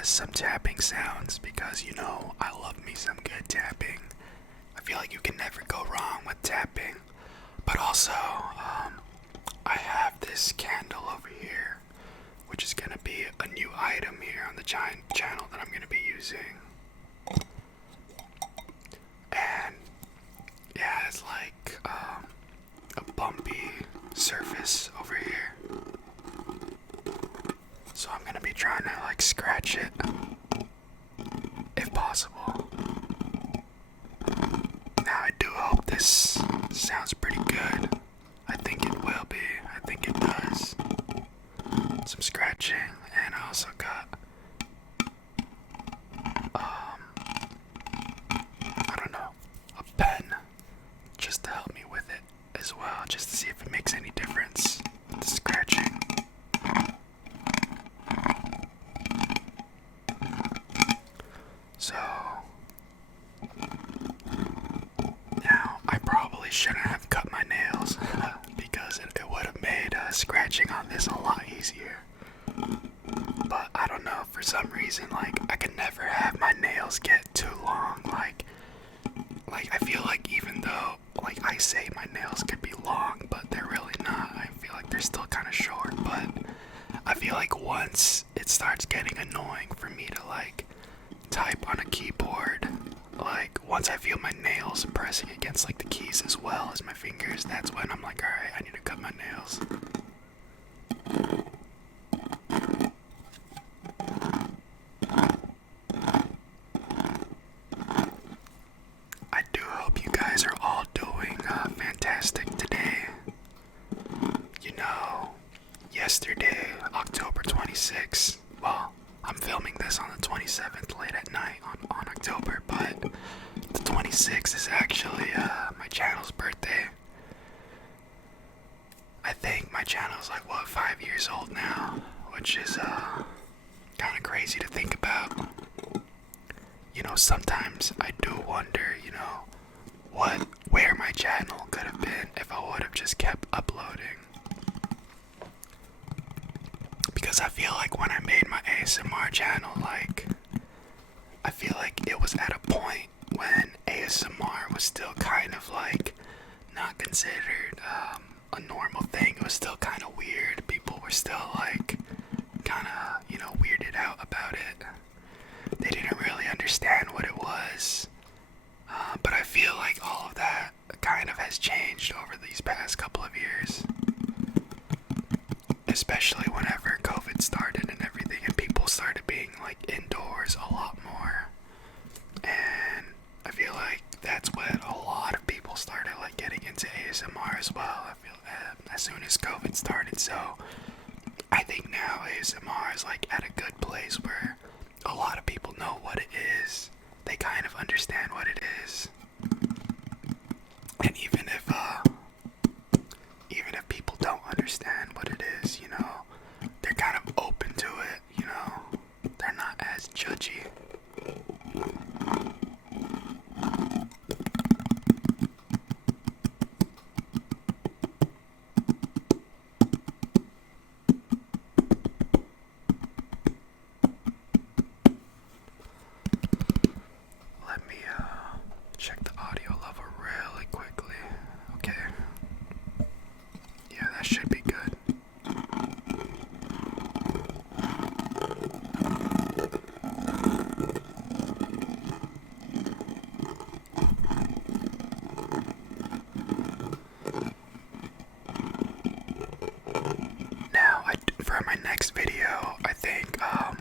has some tapping sounds because I love me some good tapping. I feel like you can never go wrong with tapping. But also, I have this candle over here, which is gonna be a new item here on the giant channel that I'm gonna be using. And yeah, it's like a bumpy surface over here. So I'm gonna be trying to like scratch it if possible. Now I do hope this sounds pretty good. I think it will be. I think it does. Some scratching, and I also got I don't know, a pen just to help me with it as well, just to see if it makes any difference with the scratching. So now I probably shouldn't have cut my nails because it would have made scratching on this a lot easier. But I don't know, for some reason, like, I can never have my nails get too long. Like I feel like even though, like, I say my nails could be long, but they're really not. I feel like they're still kind of short, but I feel like once it starts getting annoying for me to, like, type on a keyboard, like, once I feel my nails pressing against, like, the keys as well as my fingers, that's when I'm like, alright, I need to cut my nails. I do hope you guys are all doing fantastic today. Yesterday, October 26th, well, I'm filming this on the 27th late at night on October, but the 26th is actually my channel's birthday. I think my channel's like, 5 years old now, which is kind of crazy to think about. Sometimes I do wonder, where my channel could have been if I would have just kept uploading. Because I feel like when I made my ASMR channel, like, I feel like it was at a point when ASMR was still kind of like not considered a normal thing. It was still kind of weird. People were still like kind of, weirded out about it. They didn't really understand what it was. But I feel like all of that kind of has changed over these past couple of years. Especially whenever COVID started and everything, and people started being like indoors a lot more. And I feel like that's when a lot of people started like getting into ASMR as well. I feel as soon as COVID started. So I think now ASMR is like at a good place where a lot of people know what it is. They kind of understand what it is. And even if people don't understand what it is, they're kind of open to it, they're not as judgy. Let me check the audio level really quickly. Okay. Yeah, that should be good. Now, for my next video, I think I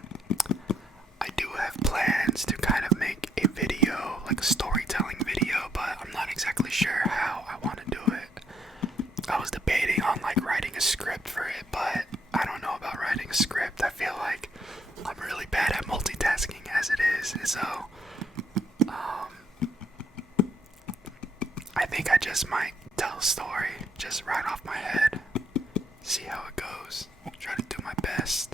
do have plans to kind of make a video, like a storytelling video, but I'm not exactly sure how I want to do it. I was debating on like writing a script for it, but I don't know about writing a script. I feel like I'm really bad at multitasking as it is, so I think I just might tell a story just right off my head, see how it goes, try to do my best.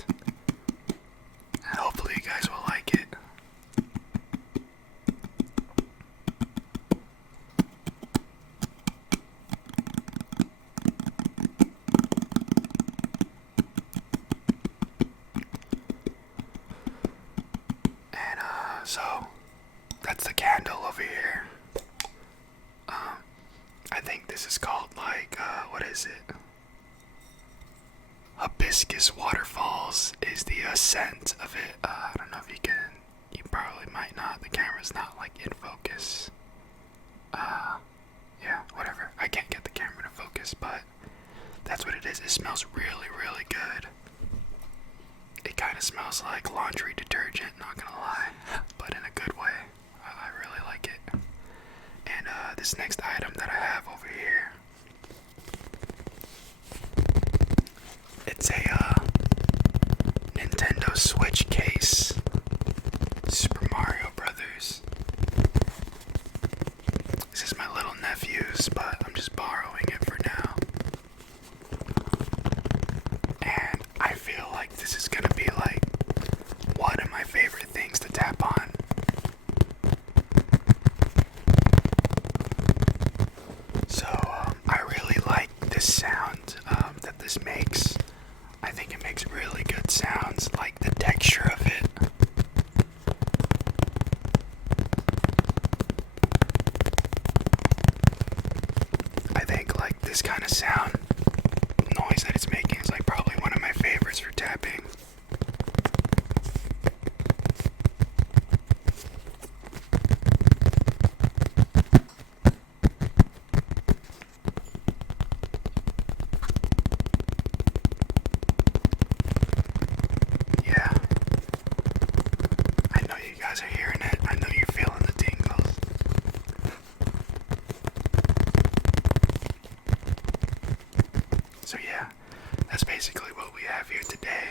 hibiscus waterfalls is the scent of it. I don't know if you can. You probably might not. The camera's not like in focus. Yeah, whatever. I can't get the camera to focus, but that's what it is. It smells really, really good. It kind of smells like laundry detergent, not gonna lie, but in a good way. I really like it. And this next item that I have over here, it's a Nintendo Switch case. Super Mario Brothers. This is my little nephew's, but I'm just borrowing it for now. And I feel like this is gonna be like one of my favorite things to tap on. So I really like this sound that this makes. I think it makes really good sounds, like the texture of it. I think like this kind of sound noise that it's making is like probably one of my favorites for tapping. Yeah. I know you guys are hearing it. I know you're feeling the tingles. So yeah, that's basically what we have here today.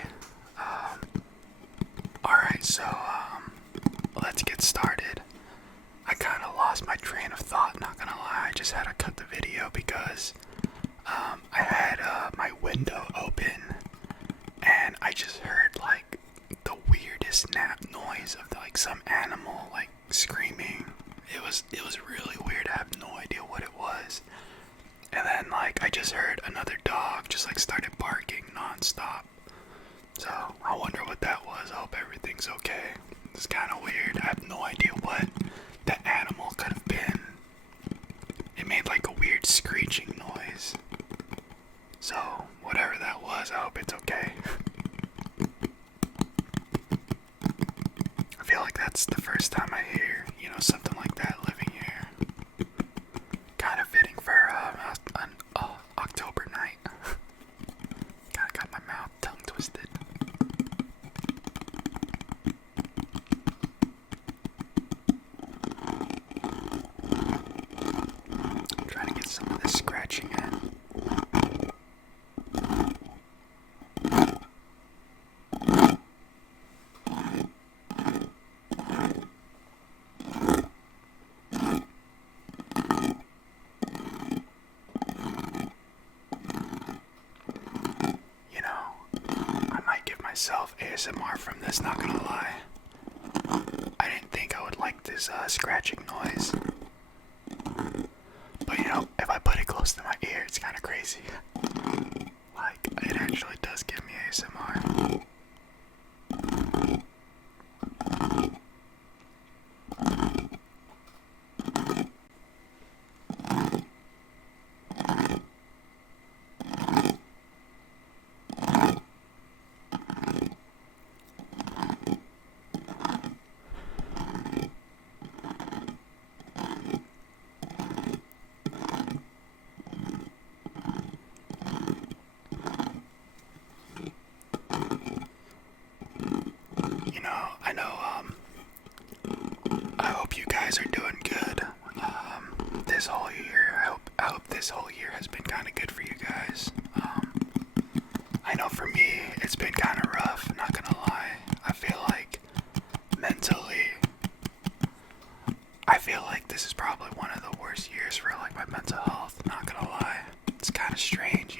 Alright, so let's get started. I kind of lost my train of thought, not gonna lie. I just had to cut the video because I had my window open and I just heard like the weirdest noise of like some animal like screaming. It was really weird. I have no idea what it was. And then like I just heard another dog just like started barking nonstop. So I wonder what that was. I hope everything's okay. It's kind of weird. I have no idea what that animal could have been. It made like a weird screeching noise. So whatever that was, I hope it's okay. I feel like that's the first time I hear, something like that living here. Kind of fitting for an October night. Kinda got my mouth tongue twisted. I'm trying to get some of this scratching in. Myself ASMR from this, not gonna lie. I didn't think I would like this scratching noise. But if I put it close to my ear, it's kind of crazy. Like, it actually does give me ASMR. I know, I hope you guys are doing good, this whole year. I hope this whole year has been kind of good for you guys. I know for me, it's been kind of rough, not gonna lie. I feel like, mentally, I feel like this is probably one of the worst years for like my mental health, not gonna lie. It's kind of strange,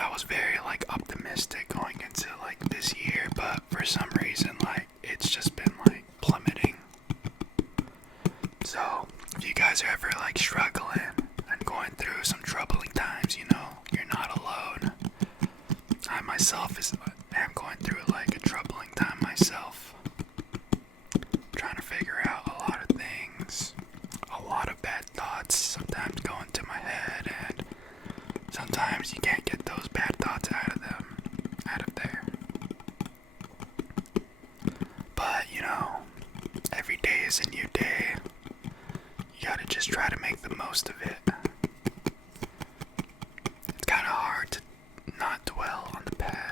I was very like optimistic going into like this year, but for some reason like it's just been like plummeting. So if you guys are ever like struggling and going through some troubling times, you're not alone. I myself am going through like a troubling time myself. Trying to figure out a lot of things. A lot of bad thoughts sometimes go into my head, and sometimes you can't get those bad thoughts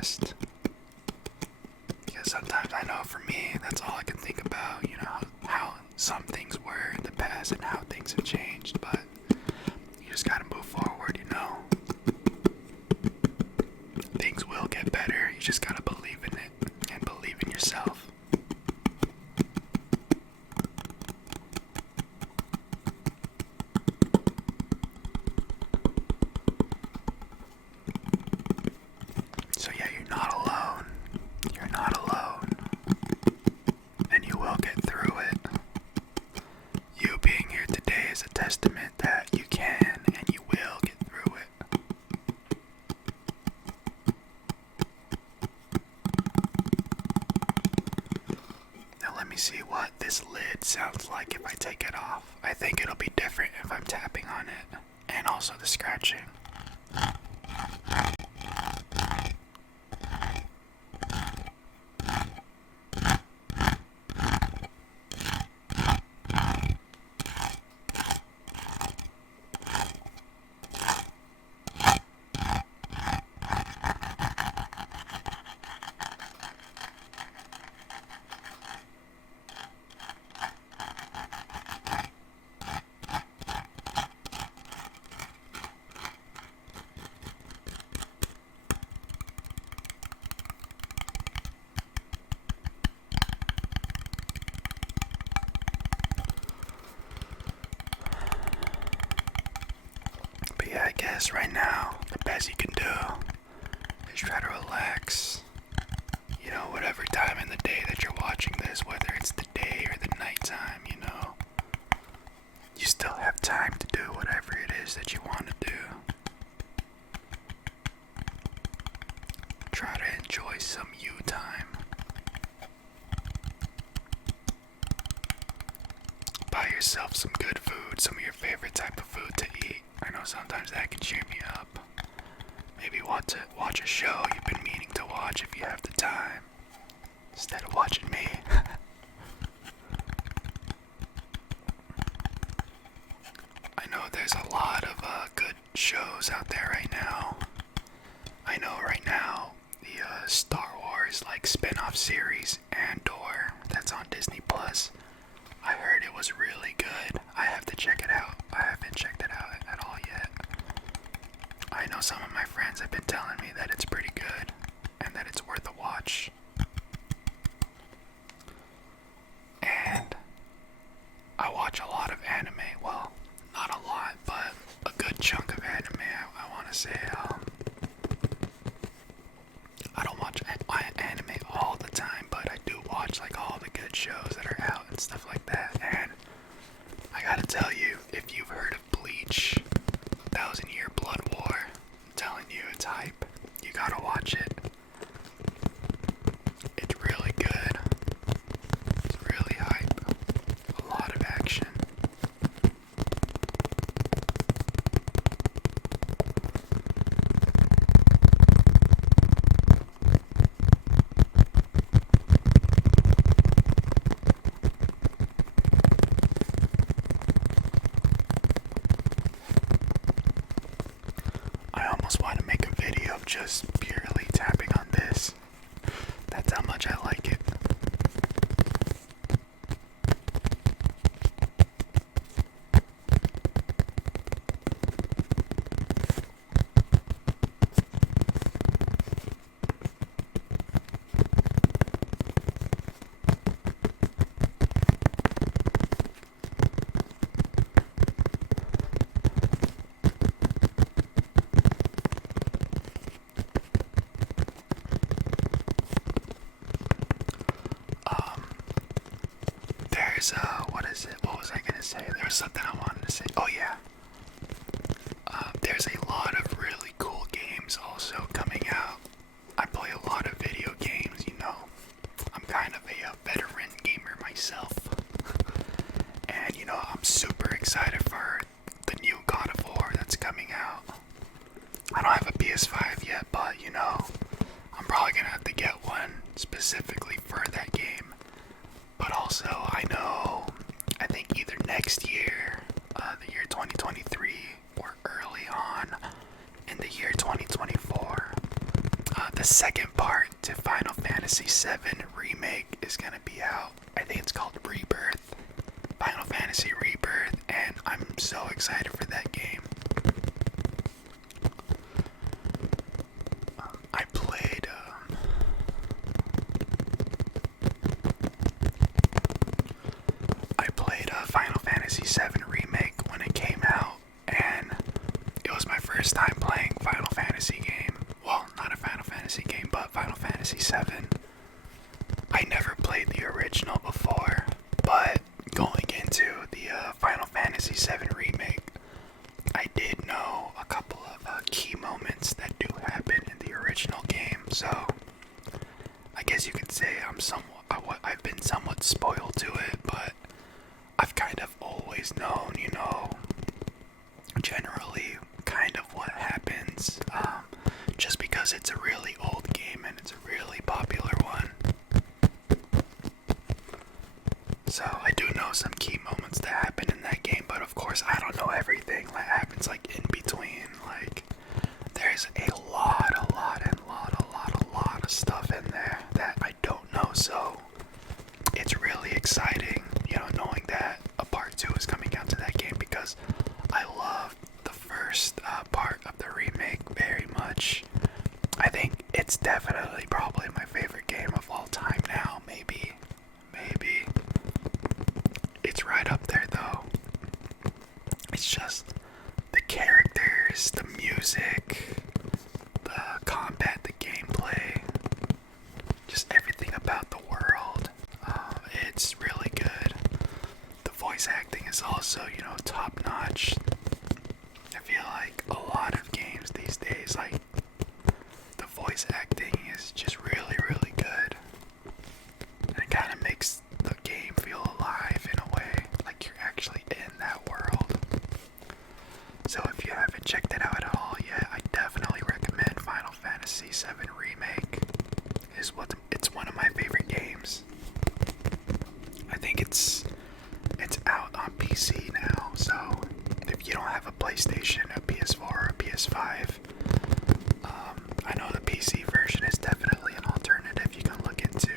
past. Because sometimes I know for me, that's all I can think about, how some things were in the past and how things have changed, but you just gotta move forward. Things will get better, you just gotta believe in it and believe in yourself. So yeah, you're not alone. You're not alone. And you will get through it. You being here today is a testament that you can and you will get through it. Now let me see what this lid sounds like if I take it off. I think it'll be different if I'm tapping on it. And also the scratching. But yeah, I guess right now, the best you can do is try to relax. Whatever time in the day that you're watching this, whether it's the day or the nighttime, you still have time to do whatever it is that you want to do. Try to enjoy some you time. Buy yourself some good food, some of your favorite type of food to eat. I know sometimes that can cheer me up. Maybe watch a show you've been meaning to watch if you have the time, instead of watching me. I know there's a lot of good shows out there right now. I know right now the Star Wars spin-off series Andor that's on Disney Plus. I heard it was really good. I have to check it out. I haven't checked it out at all yet. I know some of my friends have been telling me that it's pretty good and that it's worth a watch. And I watch a lot of anime. Well, not a lot, but a good chunk of anime. I want to say, I don't watch anime all the time, but I do watch all the good shows that are out and stuff like that. And I gotta tell you, if you've heard of Bleach, 1,000 Year Blood War, I'm telling you, it's hype. You gotta watch it. It's really good. It's really hype. A lot of action. I almost want to make a video of just purely tapping on this. That's how much I like it. There's what is it? What was I gonna say? There was something I wanted to say. Oh yeah. There's a lot of really cool games also coming out. I play a lot of video games, I'm kind of a veteran gamer myself. And I'm super excited for the new God of War that's coming out. I don't have a PS5 yet, but I'm probably gonna have to get one specifically for that game. But also, I think either next year, the year 2023, or early on in the year 2024, the second part to Final Fantasy VII Remake is gonna be out. I think it's called Rebirth. Final Fantasy Rebirth, and I'm so excited for that game. I played Final Fantasy VII Remake when it came out, and it was my first time playing Final Fantasy game. Well, not a Final Fantasy game, but Final Fantasy VII. I never played the original before, but going into the Final Fantasy VII Remake, I did know a couple of key moments that do happen in the original game, so I guess you could say I've been somewhat spoiled to it, but I've kind of always known, generally kind of what happens, just because it's a really old game and it's a really popular one. So I do know some key moments that happen in that game, but of course I don't know everything that happens like in between. Like there's a lot of stuff in there that I don't know, so it's really exciting, knowing that a part 2 is coming out to that game, because I loved the first part of the remake very much. I think it's definitely probably my favorite game of all time now, maybe. It's right up there though. It's just the characters, the music, the combat, the gameplay, just everything about the world. It's really good. The voice acting is also, top notch. I feel like a lot of games these days, like, the voice acting is just really good. And it kind of makes the game feel alive in a way, like you're actually in that world. So if you haven't checked it out at all yet, I definitely recommend Final Fantasy VII Remake. It's one of my favorite games. I think it's out on PC now, so if you don't have a PlayStation, a PS4, or a PS5, I know the PC version is definitely an alternative you can look into.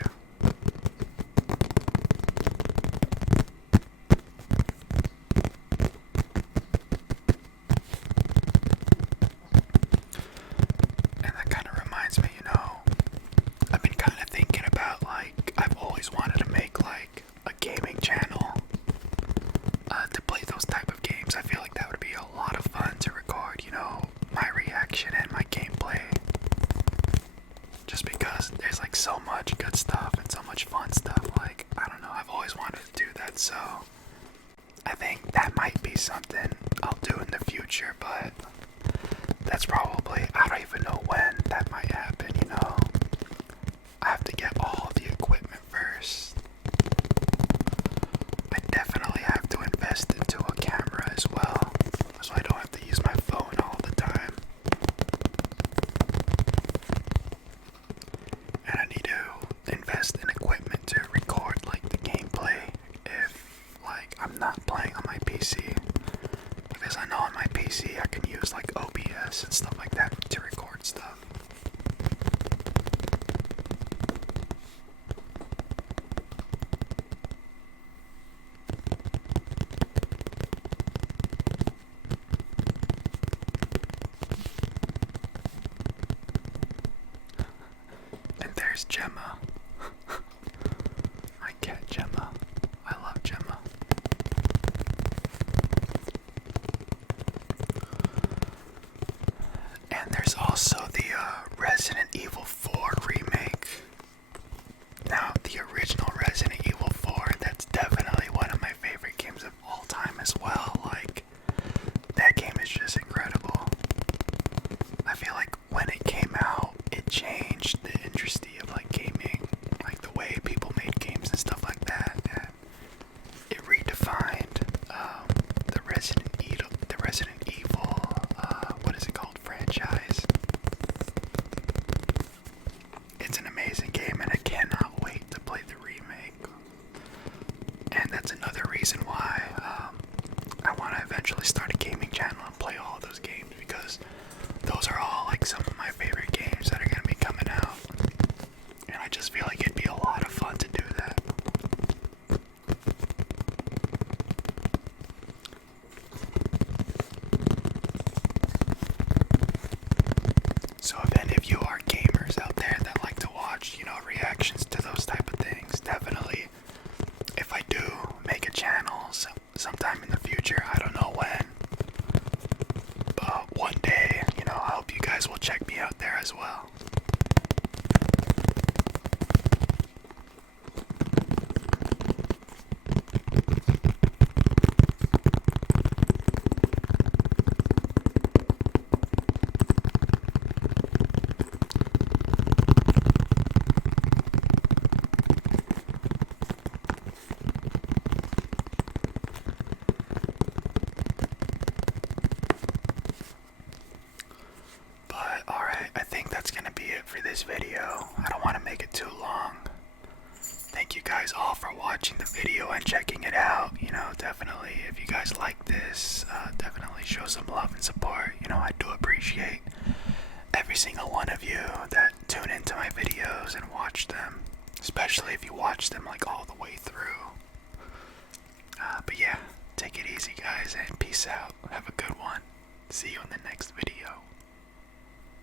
And that kind of reminds me, I've been kind of thinking about, like, I've always wanted to make, like, a gaming channel to play those type of games. I feel like that would be a lot of fun to record, my reaction and my gameplay. Just because there's, like, so much good stuff and so much fun stuff. Like, I don't know, I've always wanted to do that, so I think that might be something I'll do in the future, but that's probably, I don't even know when that might happen, I have to get all the equipment first. I definitely have to invest into a camera as well, so I don't have to use my phone all the time. And I need to invest in equipment to record, like, the gameplay if, like, I'm not playing on my PC. Because I know on my PC I can use, like, OBS and stuff like that to record stuff. And there's Gemma. My cat Gemma. I love Gemma. And there's also the Resident Evil 4 remake. Now, the original Resident Evil 4, that's definitely one of my favorite games of all time as well. Like, that game is just incredible. I feel like when it came out, it changed the industry of, like, gaming, like the way people made games and stuff like that. I don't want to make it too long. Thank you guys all for watching the video and checking it out. You know, definitely, if you guys like this, definitely show some love and support. You know, I do appreciate every single one of you that tune into my videos and watch them, especially if you watch them like all the way through. But yeah, take it easy, guys, and peace out. Have a good one. See you in the next video.